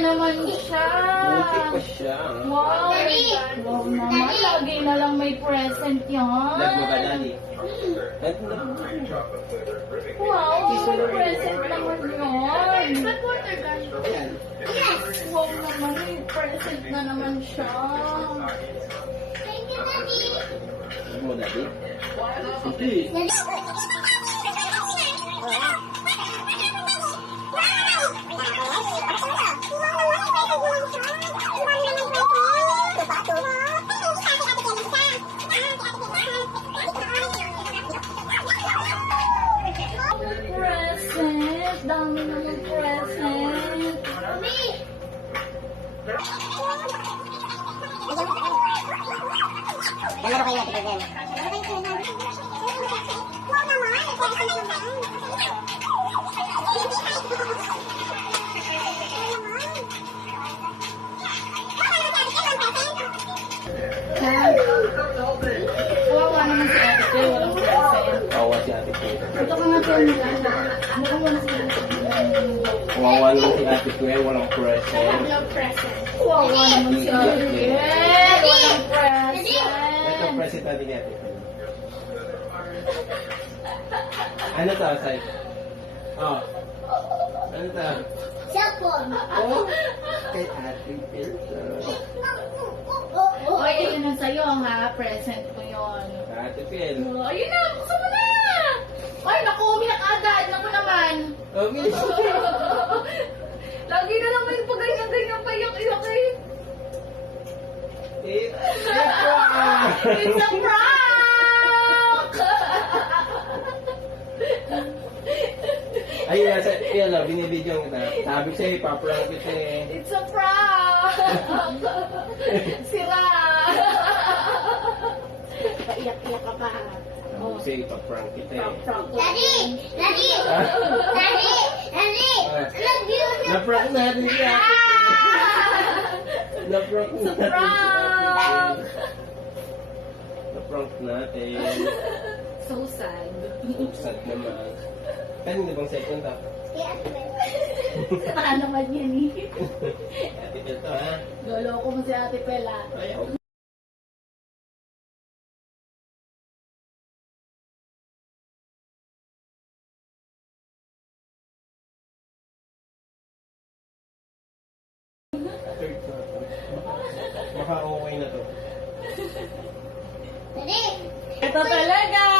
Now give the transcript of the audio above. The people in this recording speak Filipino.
naman siya. Buti pa siya. Wow. Wow naman. Lagi na lang may present yan. Lag mo ba, Daddy? Wow. May present naman yan. Ayan. Wow naman. May present na naman siya. Lag mo, Daddy? Sige. Present. Dami naman present. Nalaro kayo natin din. Wawa naman si Ate Kay. Walang present. Kawawa si Ate Kay. Ito ka nga po nila. Mukhang wala sila. Kawawa naman si Ate Kay. Walang present. Walang present. Wawa naman si Ate Kay. Walang present. Ito present natin ni Ate Kay. Ano to, Asay? Oh. Ano to? Cellphone. Oh. Kay Ate Kay. Oy, ayun na sa'yo ha. Present mo yun. Ate Kay. Oh, ayun na. Buksan mo na. Ay, naku. Umiyak agad. Naku naman. Oh, bilis. Lagi na naman yung pag-ganyan-ganyan payak-iyak eh. It's a prank! Ayun na, yan lang, binibidyo kita. Sabi sa'yo, ipaprank kita eh. It's a prank! Sira! Paiyak-iyak ka pa. Sabi sa'yo, ipaprank kita eh. Prank. Daddy! Daddy! Daddy! Daddy! Love you! Na-prank natin si Ate Kay. Na-prank It's a natin si Ate prank! Kay. Na-prank natin. So sad. Sad naman. Kanina bang second half? Ano naman yan eh. Ate Kay to ha? Loloko mo si Ate Pela. Ayaw. Third half. Baka okay na to. Daddy! Ito talaga!